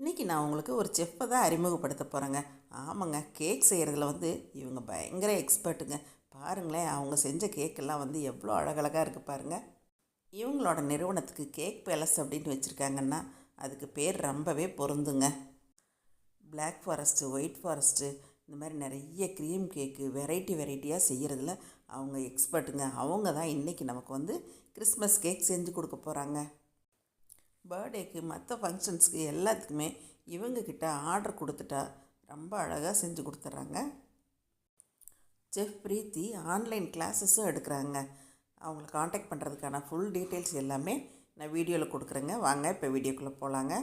இன்றைக்கி நான் உங்களுக்கு ஒரு செஃப்பை தான் அறிமுகப்படுத்த போகிறேங்க ஆமாங்க கேக் செய்கிறதுல வந்து இவங்க பயங்கர எக்ஸ்பர்ட்டுங்க பாருங்களேன் அவங்க செஞ்ச கேக்கெல்லாம் வந்து எவ்வளோ அழகழகாக இருக்குது பாருங்கள் இவங்களோட நிறுவனத்துக்கு கேக் பேலஸ் அப்படின்னு வச்சுருக்காங்கன்னா அதுக்கு பேர் ரொம்பவே பொருந்துங்க. பிளாக் ஃபாரஸ்ட்டு ஒயிட் ஃபாரஸ்ட்டு இந்த மாதிரி நிறைய க்ரீம் கேக்கு வெரைட்டி வெரைட்டியாக செய்கிறதுல அவங்க எக்ஸ்பர்ட்டுங்க அவங்க தான் இன்றைக்கி நமக்கு வந்து கிறிஸ்மஸ் கேக் செஞ்சு கொடுக்க போகிறாங்க பர்த்டேக்கு மற்ற ஃபங்க்ஷன்ஸ்க்கு எல்லாத்துக்குமே இவங்கக்கிட்ட ஆர்டர் கொடுத்துட்டா ரொம்ப அழகாக செஞ்சு கொடுத்துட்றாங்க செஃப் பிரீத்தி ஆன்லைன் கிளாஸஸும் எடுக்கிறாங்க. அவங்கள காண்டாக்ட் பண்ணுறதுக்கான ஃபுல் டீட்டெயில்ஸ் எல்லாமே நான் வீடியோவில் கொடுக்குறேங்க. வாங்க இப்போ வீடியோக்குள்ளே போகலாங்க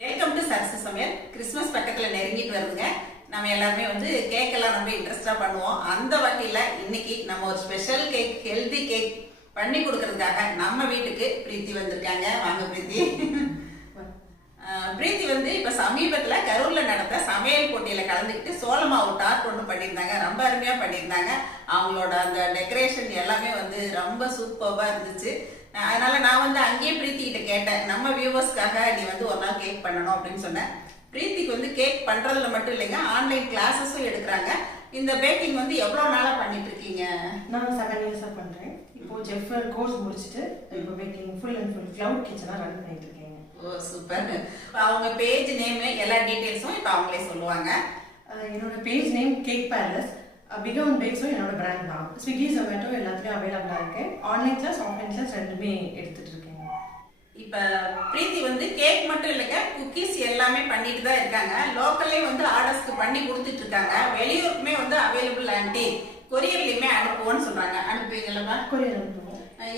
வெல்கம் டு சரசு சமையல். கிறிஸ்மஸ் பக்கத்தில் நெருங்கிட்டு வருதுங்க. நம்ம எல்லாருமே வந்து கேக்கெல்லாம் ரொம்ப இன்ட்ரெஸ்டாக பண்ணுவோம். அந்த வகையில் இன்னைக்கு நம்ம ஒரு ஸ்பெஷல் கேக் ஹெல்தி கேக் பண்ணி கொடுக்கறதுக்காக நம்ம வீட்டுக்கு பிரீத்தி வந்திருக்காங்க. வாங்க பிரீத்தி. பிரீத்தி வந்து இப்ப சமீபத்துல கரூர்ல நடந்த சமையல் போட்டியில கலந்துக்கிட்டு சோளமாவு டார்ட் ஒன்று பண்ணியிருந்தாங்க. ரொம்ப அருமையா பண்ணியிருந்தாங்க. அவங்களோட அந்த டெக்கரேஷன் எல்லாமே வந்து ரொம்ப சூப்பர்வா இருந்துச்சு. அதனால் அதனால நான் வந்து அங்கேயே பிரீத்தி கிட்ட கேட்டேன் நம்ம வியூவர்ஸ்க்காக நீ வந்து ஒரு நாள் கேக் பண்ணணும் அப்படின்னு சொன்னேன். பிரீத்திக்கு வந்து கேக் பண்றதுல மட்டும் இல்லைங்க ஆன்லைன் கிளாஸஸும் எடுக்கிறாங்க. இந்த பேக்கிங் வந்து எவ்வளவு நாளா பண்ணிட்டு இருக்கீங்க? நான் செவன் இயர்ஸாக பண்ணுறேன் இப்போ ஜெஃபர் கோர்ஸ் முடிச்சுட்டு இப்போ baking full and full cloud கிச்சனாக run பண்ணிட்டு இருக்கேங்க. ஓ சூப்பர் அவங்க பேஜ் நேம் எல்லா டீட்டெயில்ஸும் இப்போ அவங்களே சொல்லுவாங்க. என்னோட பேஜ் நேம் கேக் பேலஸ் பிகவுன் பேக்ஸும் என்னோட பிராண்ட் தான். ஸ்விக்கி ஜொமேட்டோ எல்லாத்துலேயும் அவைலபிளாக இருக்கேன் ஆன்லைன் கிளாஸ் ஆஃப்லைன் கிளாஸ் ரெண்டுமே எடுத்துட்டு இருக்கேங்க. இப்ப பிரீத்தி வந்து கேக் மட்டும் இல்லைங்க குக்கீஸ் எல்லாமே பண்ணிட்டு தான் இருக்காங்க. லோக்கல்லே வந்து ஆர்டர்ஸ்க்கு பண்ணி கொடுத்துட்டு இருக்காங்க. வெளியூருக்குமே வந்து அவைலபிள் ஆண்டி. கொரியர்லயுமே அனுப்புவோம்னு சொல்றாங்க. அனுப்புவீங்களா கொரியர் அனுப்புவோம்.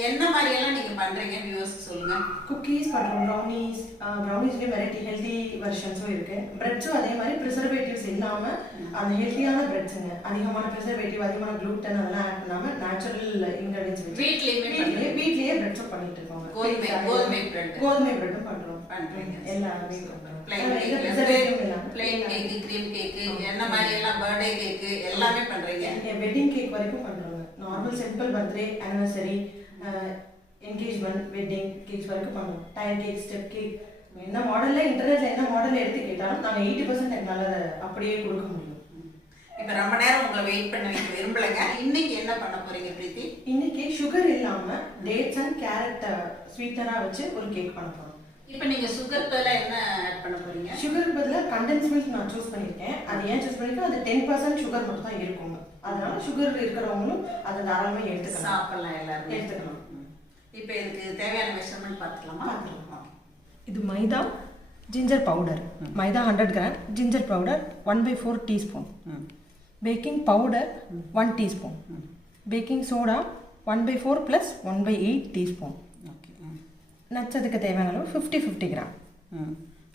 என்ன மாதிரி எல்லாம் நீங்க பண்றீங்க வியூவர்ஸ்க்கு சொல்லுங்க. குக்கீஸ் பண்ணுறோம் ப்ரௌனிஸ் ப்ரௌனிஸ்லேயும் வெரைட்டி ஹெல்தி வெர்ஷன்ஸும் இருக்கு. பிரெட்ஸும் அதே மாதிரி ப்ரிசர்வேட்டிவ்ஸ் இல்லாமல் அந்த ஹெல்த்தியான பிரெட்ஸுங்க அதிகமான ப்ரிசர்வேட்டிவ் அதிகமான க்ளூட்டன் அதெல்லாம் ஆட் பண்ணாமல் நேச்சுரல் இன்கிரீடியன்ஸ் வச்சு. வீட்லயுமே வீட்லயே வீட்லயே பிரெட்ஸும் பண்ணிட்டு இருக்கோம் கோதுமை கோதுமை பிரெட் கோதுமை பிரெட்டும் பண்றோம். பண்றீங்க. எல்லாமே பிளைன் இல்லாம பிளைன் கேக் கிரீம் கேக் என்ன மாதிரி எல்லாம் பர்த்டே கேக் எல்லாமே பண்றீங்க? வெட்டிங் கேக் வரைக்கும் பண்றோங்க. Normal simple birthday anniversary engagement wedding cakes வரைக்கும் பண்ணுவோம். டயர் கேக் ஸ்டெப் கேக் என்ன மாடல்ல இன்டர்நெட்ல என்ன மாடல் எடுத்து கேட்டாலும் நாங்க எயிட்டி பர்சன்ட் எங்களால அப்படியே கொடுக்க முடியும். இப்ப ரொம்ப நேரம் உங்களை வெயிட் பண்ண வைக்க விரும்பலைங்க. இன்னைக்கு என்ன பண்ண போறீங்க பிரீத்தி? இன்னைக்கு சுகர் இல்லாம டேட்ஸ் அண்ட் கேரட் ஸ்வீட்டரா வச்சு ஒரு கேக் பண்ண போறோம். இப்ப நீங்க சுகர் பதிலா என்ன ஆட் பண்ண போறீங்க? சுகருக்கு பதிலாக கண்டென்ஸ் மில்க் நான் சூஸ் பண்ணியிருக்கேன். அது ஏன் சூஸ் பண்ணிருக்கேன் அது டென் பர்சன்ட் சுகர் மட்டும் தான் இருக்கும். அதனால சுகர் இருக்கிறவங்களும் அதை தாராளமாக எடுத்துக்கலாம். சாப்பிடலாம் எல்லாரும். எடுத்துக்கலாம். இப்ப இதுக்கு தேவையான மெஷர்மெண்ட் பார்த்துக்கலாமா? பார்த்துக்கலாம். இது maida ginger powder maida hundred gram ginger powder one by four teaspoon baking powder one teaspoon baking soda one by four plus one by eight teaspoon okay அதுக்கு தேவையான அளவு fifty fifty gram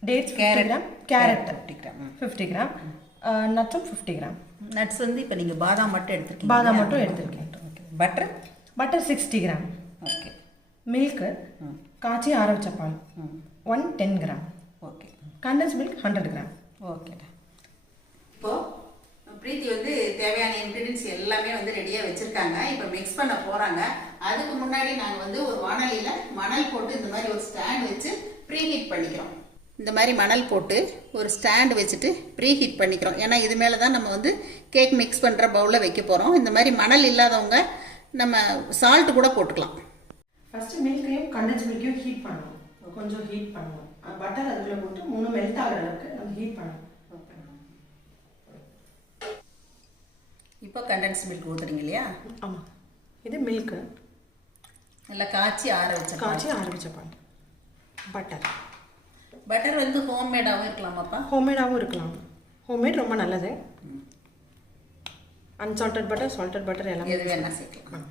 dates. Carrot gram carrot 50 gram. Fifty gram நட்ஸும் fifty gram nuts வந்து இப்ப நீங்க பாதாம் மட்டும் எடுத்துருக்கீங்க பாதாம் மட்டும் எடுத்திருக்கேன் butter? Butter sixty gram okay. Milk காய்ச்சி ஆற வச்ச பால். One ten gram okay. Condensed milk hundred gram ஓகேடா இப்போ பிரீத்தி வந்து தேவையான இன்க்ரீடியன்ஸ் எல்லாமே வந்து ரெடியாக வச்சுருக்காங்க. இப்போ மிக்ஸ் பண்ண போகிறாங்க அதுக்கு முன்னாடி நாங்கள் வந்து ஒரு வானலியில் மணல் போட்டு இந்த மாதிரி ஒரு ஸ்டாண்ட் வச்சு ப்ரீ ஹீட் பண்ணிக்கிறோம். இந்த மாதிரி மணல் போட்டு ஒரு ஸ்டாண்ட் வச்சுட்டு ப்ரீ ஹீட் பண்ணிக்கிறோம். ஏன்னா இது மேலே தான் நம்ம வந்து கேக் மிக்ஸ் பண்ணுற பவுலில் வைக்க போகிறோம் இந்த மாதிரி மணல் இல்லாதவங்க நம்ம சால்ட் கூட போட்டுக்கலாம். ஃபர்ஸ்ட் மில்க்கையும் கண்டன்ஸ் மில்க்கையும் ஹீட் பண்ணணும் கொஞ்சம் ஹீட் பண்ணணும் பட்டர் அதுக்குள்ள போட்டு மூணு மெல்ட் ஆகிற அளவுக்கு நம்ம ஹீட் பண்ணணும் இப்போ கண்டென்ஸ் மில்க் ஊற்றுறீங்க இல்லையா? ஆமாம் இது மில்க்கு நல்லா காய்ச்சி ஆற வச்ச காய்ச்சி ஆற வச்ச பால் பட்டர் பட்டர் வந்து ஹோம்மேடாகவும் இருக்கலாமாப்பா ஹோம்மேடாகவும் இருக்கலாம் ஹோம்மேட் ரொம்ப நல்லது அன்சால்டட் பட்டர் சால்டட் பட்டர் எல்லாமே எது வேணா சேர்க்கலாம்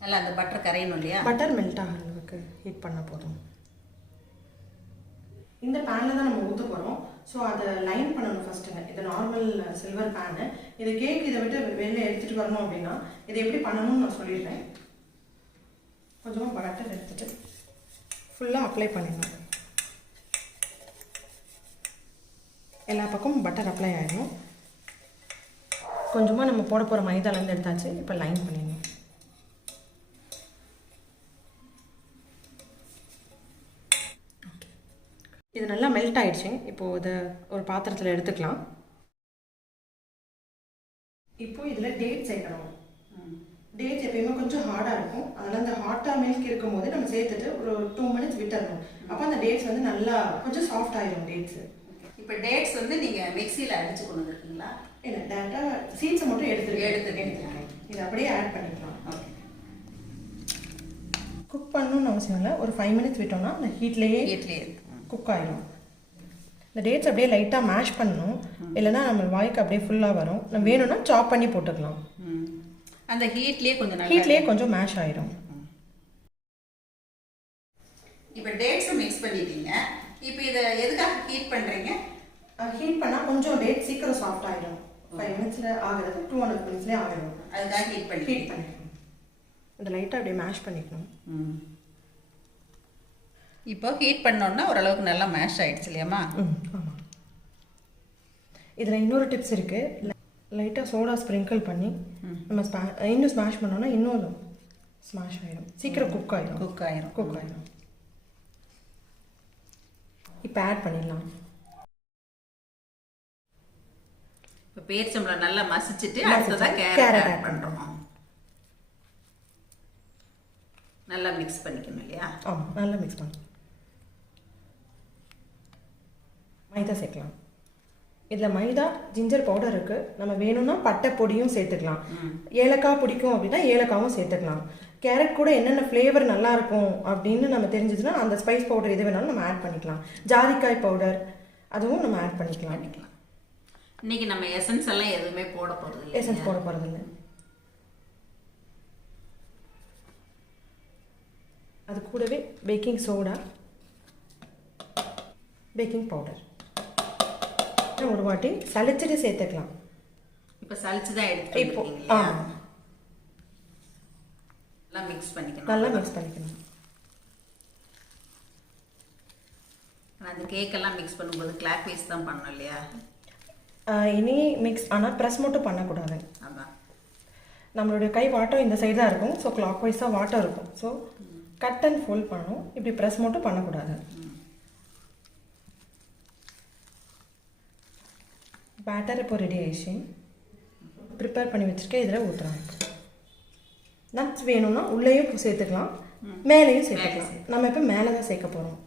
நல்லா அந்த பட்டர் கரையணும் இல்லையா பட்டர் மெல்ட் ஆகிற அளவுக்கு ஹீட் பண்ண போதும் இந்த பேனில் தான் நம்ம ஊற்ற போகிறோம் ஸோ அதை லைன் பண்ணணும் ஃபஸ்ட்டுங்க இது நார்மல் சில்வர் பேனு இது கேக் இதை விட்டு வெளில எடுத்துகிட்டு வரணும் அப்படின்னா இதை எப்படி பண்ணணும்னு நான் சொல்லிடுறேன். கொஞ்சமாக பட்டர் எடுத்துட்டு ஃபுல்லாக அப்ளை பண்ணிடணும். எல்லா பக்கமும் பட்டர் அப்ளை ஆகிடும் கொஞ்சமாக நம்ம போட போகிற மைதாலேருந்து எடுத்தாச்சு. இப்போ லைன் பண்ணிடணும். இது நல்லா மெல்ட் ஆயிடுச்சு. இப்போது இதை ஒரு பாத்திரத்தில் எடுத்துக்கலாம். இப்போ இதில் டேட் சேர்க்கணும். டேட் எப்பயுமே கொஞ்சம் ஹார்டாக இருக்கும். அதனால் அந்த ஹாட்டாக மில்க் இருக்கும்போது நம்ம சேர்த்துட்டு ஒரு டூ மினிட்ஸ் விட்டுறணும். அப்போ அந்த டேட்ஸ் வந்து நல்லா கொஞ்சம் சாஃப்ட் ஆயிடும் டேட்ஸு இப்போ டேட்ஸ் வந்து நீங்க மிக்ஸியில் அடிச்சு கொண்டு வந்துருக்கீங்களா? இல்லை டேரெக்டாக சீட்ஸை மட்டும் எடுத்து எடுத்து- எடுத்துருக்கேன் இதை அப்படியே ஆட் பண்ணிக்கலாம். ஓகே குக் பண்ணணும்னு அவசியம் இல்லை. ஒரு ஃபைவ் மினிட்ஸ் விட்டோம்னா அந்த ஹீட்லேயே வீட்லேயே இருக்கு. குக் ஆயிடும் இந்த டேட்ஸ் அப்படியே லைட்டாக மேஷ் பண்ணணும். இல்லைன்னா நம்ம வாய்க்கு அப்படியே ஃபுல்லாக வரும். நம்ம வேணும்னா சாப் பண்ணி போட்டுக்கலாம். அந்த ஹீட்லேயே கொஞ்சம் ஹீட்லேயே கொஞ்சம் மேஷ் ஆயிடும் இப்போ டேட்ஸை மிக்ஸ் பண்ணிட்டீங்க. இப்போ இதை எதுக்காக ஹீட் பண்ணுறீங்க ஹீட் பண்ணால் கொஞ்சம் டேட் சீக்கிரம் சாஃப்ட் ஆயிடும் ஃபைவ் மினிட்ஸில் ஆகிறது டூ ஹண்ட்ரட் மினிட்ஸ்லேயே ஆகிடும் அதுக்காக ஹீட் பண்ணி ஹீட் பண்ணிக்கணும். இதை லைட்டாக அப்படியே மேஷ் பண்ணிக்கணும். இப்போ ஹீட் பண்ணோன்னா ஓரளவுக்கு நல்லா மேஷ் ஆயிடுச்சு இல்லையாம்மா? ம் ஆமாம் இதில் இன்னொரு டிப்ஸ் இருக்குது லைட்டாக சோடா ஸ்ப்ரிங்கிள் பண்ணி நம்ம ஸ்பா இன்னும் ஸ்மாஷ் பண்ணோம்னா இன்னும் ஸ்மாஷ் ஆயிடும். சீக்கிரம் குக் ஆயிடும் குக் ஆயிரும். குக் ஆயிடும் இப்போ ஆட் பண்ணிடலாம். இப்போ பேரிச்சம்பளம் நல்லா மசிச்சுட்டு carrot கேரட் ஆட் பண்ணுறோம் நல்லா மிக்ஸ் பண்ணிக்கணும் இல்லையா? ஆமாம் நல்லா மிக்ஸ் பண்ணணும். மைதா சேர்க்கலாம். இதில் மைதா ஜிஞ்சர் பவுடர் இருக்குது நம்ம வேணும்னா பட்டை பொடியும் சேர்த்துக்கலாம். ஏலக்காய் பிடிக்கும் அப்படின்னா ஏலக்காவும் சேர்த்துக்கலாம். கேரட் கூட என்னென்ன ஃப்ளேவர் நல்லா இருக்கும் அப்படின்னு நம்ம தெரிஞ்சதுன்னா அந்த ஸ்பைஸ் பவுடர் எது வேணாலும் நம்ம ஆட் பண்ணிக்கலாம். ஜாதிக்காய் பவுடர் அதுவும் நம்ம ஆட் பண்ணிக்கலாம். பண்ணிக்கலாம். இன்னைக்கு நம்ம எசன்ஸ் எல்லாம் எதுவுமே போட போகிறது இல்லை எசன்ஸ் போட போகிறதில்ல அது கூடவே பேக்கிங் சோடா பேக்கிங் பவுடர் ஒரு வாட்டி சலிச்சிட்டு சேர்த்துக்கலாம். இப்போ சலிச்சு தான் எடுத்து இப்போ ஆ நல்லா மிக்ஸ் பண்ணிக்கணும். நல்லா மிக்ஸ் பண்ணிக்கணும். அந்த கேக்கெல்லாம் மிக்ஸ் பண்ணும்போது கிளாக் வைஸ் தான் பண்ணணும் இல்லையா? இனி மிக்ஸ் ஆனால் ப்ரெஸ் மட்டும் பண்ணக்கூடாது. அதான் நம்மளுடைய கை வாட்டம் இந்த சைடு தான் இருக்கும். ஸோ கிளாக் வைஸாக வாட்டம் இருக்கும். ஸோ கட் அண்ட் ஃபோல்ட் பண்ணணும். இப்படி ப்ரெஸ் மட்டும் பண்ணக்கூடாது. பேட்டர் இப்போ ரெடி ஆயிடுச்சு. ப்ரிப்பேர் பண்ணி வச்சுருக்கேன். இதில் ஊற்றுறோம் நட்ஸ் வேணும்னா உள்ளேயும் சேர்த்துக்கலாம். மேலேயும் சேர்த்துக்கலாம். நம்ம இப்போ மேலே தான் சேர்க்க போகிறோம்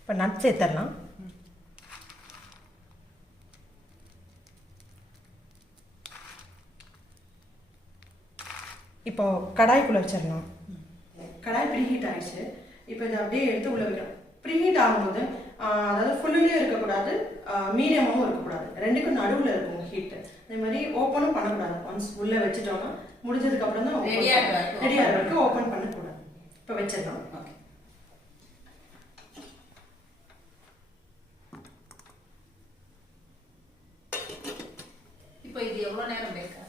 இப்போ நட்ஸ் சேர்த்துடலாம். இப்போ கடாய்க்குள்ளே வச்சிடலாம். கடாய் ப்ரீஹீட் ஆயிடுச்சு. இப்போ இதை அப்படியே எடுத்து உள்ள வைக்கலாம் ப்ரீஹீட் ஆகும்போது அதாவது ஃபுல்லுலேயும் இருக்கக்கூடாது மீடியமாகவும் இருக்கக்கூடாது. ரெண்டுக்கும் நடுவில் இருக்கும் ஹீட் அதே மாதிரி ஓப்பனும் பண்ணக்கூடாது. ஒன்ஸ் உள்ளே வச்சுட்டோம்னா முடிஞ்சதுக்கு அப்புறம் தான் Ready ஆகுற வரைக்கும் ரெடி ஆகிற வரைக்கும் ஓப்பன் பண்ணக்கூடாது. இப்போ வச்சிடலாம். ஓகே இப்போ இது எவ்வளோ நேரம் பேக்கா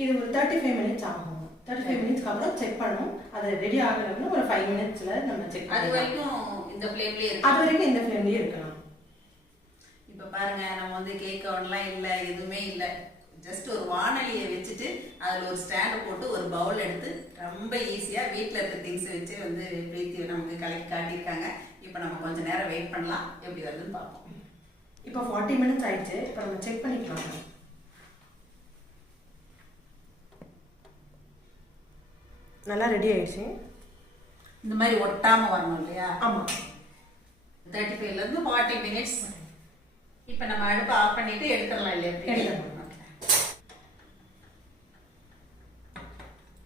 இது ஒரு தேர்ட்டி ஃபைவ் மினிட்ஸ் ஆகும். தேர்ட்டி ஃபைவ் மினிட்ஸ்க்கு அப்புறம் செக் பண்ணணும் அது ரெடி ஆகலைன்னா ஒரு ஃபைவ் மினிட்ஸில் நம்ம செக் அது வரைக்கும் இந்த ஃப்ளேம்லேயே இருக்கு அது வரைக்கும் இந்த ஃப்ளேம்லேயே இருக்கலாம். இப்போ பாருங்க நம்ம வந்து கேக் அவன்லாம் இல்லை எதுவுமே இல்லை. ஜஸ்ட் ஒரு வானலியை வச்சுட்டு அதில் ஒரு ஸ்டாண்டு போட்டு ஒரு பவுல் எடுத்து ரொம்ப ஈஸியாக வீட்டில் இருக்க திங்ஸை வச்சு வந்து பிரீத்தி நமக்கு கலக்கி காட்டியிருக்காங்க. இப்போ நம்ம கொஞ்சம் நேரம் வெயிட் பண்ணலாம். எப்படி வருதுன்னு பார்ப்போம். இப்போ ஃபார்ட்டி மினிட்ஸ் ஆயிடுச்சு. இப்போ நம்ம செக் பண்ணிக்கலாம். நல்லா ரெடி ஆயிடுச்சு. இந்த மாதிரி ஒட்டாமல் வரணும் இல்லையா? ஆமாம் தேர்ட்டி ஃபைவ்லேருந்து ஃபார்ட்டி மினிட்ஸ் இப்போ நம்ம அடுப்பை ஆஃப் பண்ணிட்டு எடுத்துடலாம் இல்லையா? எடுத்துடலாம்.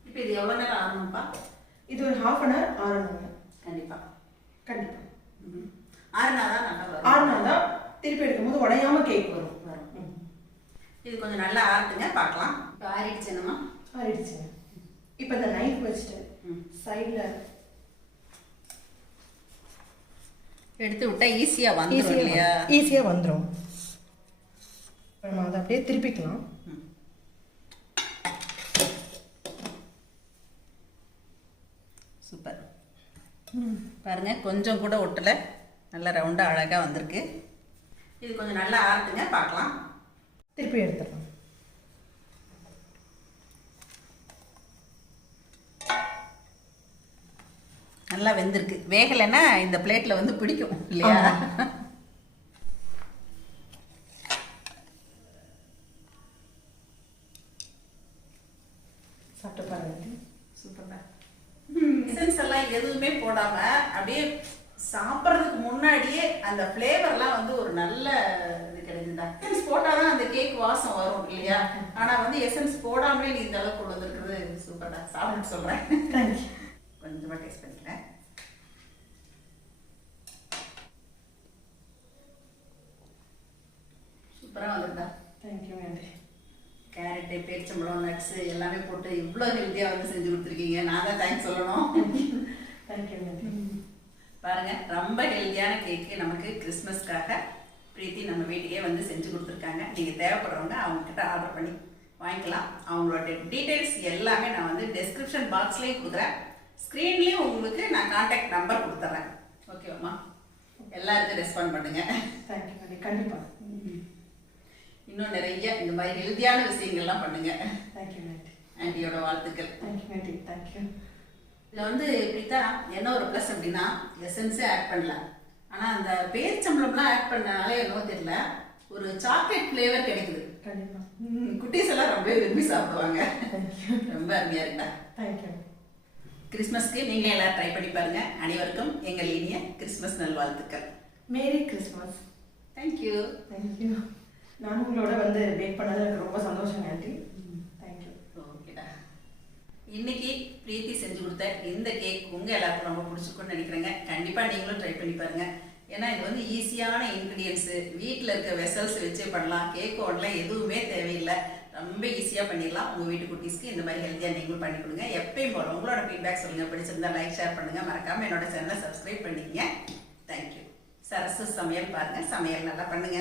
இப்போ இது எவ்வளோ நேரம் ஆகணும்ப்பா இது ஒரு ஹாஃப் அன் ஹவர் ஆறணும் கண்டிப்பாக கண்டிப்பாக ஆறுனா தான் நல்லா வரும். ஆறுனா தான் திருப்பி எடுக்கும்போது உடையாம கேக் வரும். வரும். ம். இது கொஞ்சம் நல்லா ஆறுதுங்க பார்க்கலாம். இப்போ ஆறிடுச்சு என்னம்மா? ஆறிடுச்சுங்க. இப்போ இந்த நைஃப் வச்சுட்டு. சைடில் எடுத்து விட்டா ஈஸியாக வந்துடும் இல்லையா? ஈஸியாக வந்துடும் நம்ம அதை அப்படியே திருப்பிக்கலாம். சூப்பர். பாருங்க கொஞ்சம் கூட ஒட்டலை. நல்லா ரவுண்டாக அழகாக வந்திருக்கு. இது கொஞ்சம் நல்லா ஆறுதுங்க பார்க்கலாம். திருப்பி எடுத்துடலாம். நல்லா வெந்திருக்கு. வேகலைன்னா இந்த பிளேட்டில் வந்து பிடிக்கும் இல்லையா? சாப்பிட்டு பாருங்க. சூப்பர் தான் எசன்ஸ் எல்லாம் எதுவுமே போடாம அப்படியே சாப்பிட்றதுக்கு முன்னாடியே அந்த ஃப்ளேவர்லாம் வந்து ஒரு நல்ல இது கிடைக்குதா. எசன்ஸ் போட்டாதான் அந்த கேக் வாசம் வரும் இல்லையா? ஆனா வந்து எசன்ஸ் போடாமலே நீ இந்த அளவுக்கு கொண்டு வந்திருக்கிறது சூப்பர் தான் சாப்பிட்டு சொல்றேன். தேங்க்யூ கொஞ்சமா டேஸ்ட் பண்ணிக்கிறேன். சூப்பரா வந்திருந்தா. தேங்க்யூ ஆண்டி கேரட்டு பேரிச்சம்பழம் நட்ஸ் எல்லாமே போட்டு இவ்வளோ ஹெல்த்தியாக வந்து செஞ்சு கொடுத்துருக்கீங்க. நான் தான் தேங்க்ஸ் சொல்லணும். தேங்க்யூ ஆண்டி பாருங்க ரொம்ப ஹெல்த்தியான கேக்கு நமக்கு கிறிஸ்மஸ்க்காக பிரீத்தி நம்ம வீட்டுக்கே வந்து செஞ்சு கொடுத்துருக்காங்க. நீங்கள் தேவைப்படுறவங்க அவங்கக்கிட்ட ஆர்டர் பண்ணி வாங்கிக்கலாம். அவங்களோட டீட்டெயில்ஸ் எல்லாமே நான் வந்து டெஸ்கிரிப்ஷன் பாக்ஸ்லேயும் கொடுக்குறேன். ஸ்க்ரீன்லேயும் உங்களுக்கு நான் காண்டாக்ட் நம்பர் கொடுத்துட்றேன் ஓகேவாம்மா எல்லாருக்கும் ரெஸ்பாண்ட் பண்ணுங்க. தேங்க்யூ கண்டிப்பாக இன்னும் நிறைய இந்த மாதிரி ஹெல்த்தியான விஷயங்கள்லாம் பண்ணுங்க. தேங்க்யூ ஆண்டி ஆண்டியோட வாழ்த்துக்கள். தேங்க்யூ ஆண்டி தேங்க்யூ இதில் வந்து பிரீதா என்ன ஒரு ப்ளஸ் அப்படின்னா எசன்ஸே ஆட் பண்ணல. ஆனால் அந்த பேரிச்சம்பளம்லாம் ஆட் பண்ணனால என்னவோ தெரியல. ஒரு சாக்லேட் ஃப்ளேவர் கிடைக்குது. குட்டீஸ் எல்லாம் ரொம்ப விரும்பி சாப்பிடுவாங்க. ரொம்ப அருமையாக இருக்கா? தேங்க்யூ கிறிஸ்மஸ்க்கு நீங்களே எல்லாரும் ட்ரை பண்ணி பாருங்க. அனைவருக்கும் எங்கள் இனிய கிறிஸ்மஸ் நல்வாழ்த்துக்கள். மேரி கிறிஸ்மஸ் தேங்க்யூ தேங்க்யூ நானும் உங்களோட வந்து பேக் பண்ணது எனக்கு ரொம்ப சந்தோஷம் ஆண்டி தேங்க்யூ ஓகேடா இன்னைக்கு பிரீத்தி செஞ்சு கொடுத்த இந்த கேக் உங்க எல்லாருக்கும் ரொம்ப பிடிச்சிருக்கும்னு நினைக்கிறேங்க. கண்டிப்பா நீங்களும் ட்ரை பண்ணி பாருங்க. ஏன்னா இது வந்து ஈஸியான இன்க்ரீடியன்ஸ் வீட்டில் இருக்க வெசல்ஸ் வச்சே பண்ணலாம். கேக் ஓடலாம் எதுவுமே தேவையில்லை. ரொம்ப ஈஸியாக பண்ணிடலாம். உங்கள் வீட்டு குட்டீஸ்க்கு இந்த மாதிரி ஹெல்த்தியாக நீங்களும் பண்ணி கொடுங்க. எப்பயும் போல உங்களோட ஃபீட்பேக் சொல்லுங்கள் பிடிச்சிருந்தா லைக் ஷேர் பண்ணுங்க. மறக்காம என்னோட சேனலை சப்ஸ்கிரைப் பண்ணிக்கங்க. தேங்க்யூ சரசு சமையல் பாருங்க. சமையல் நல்லா பண்ணுங்க.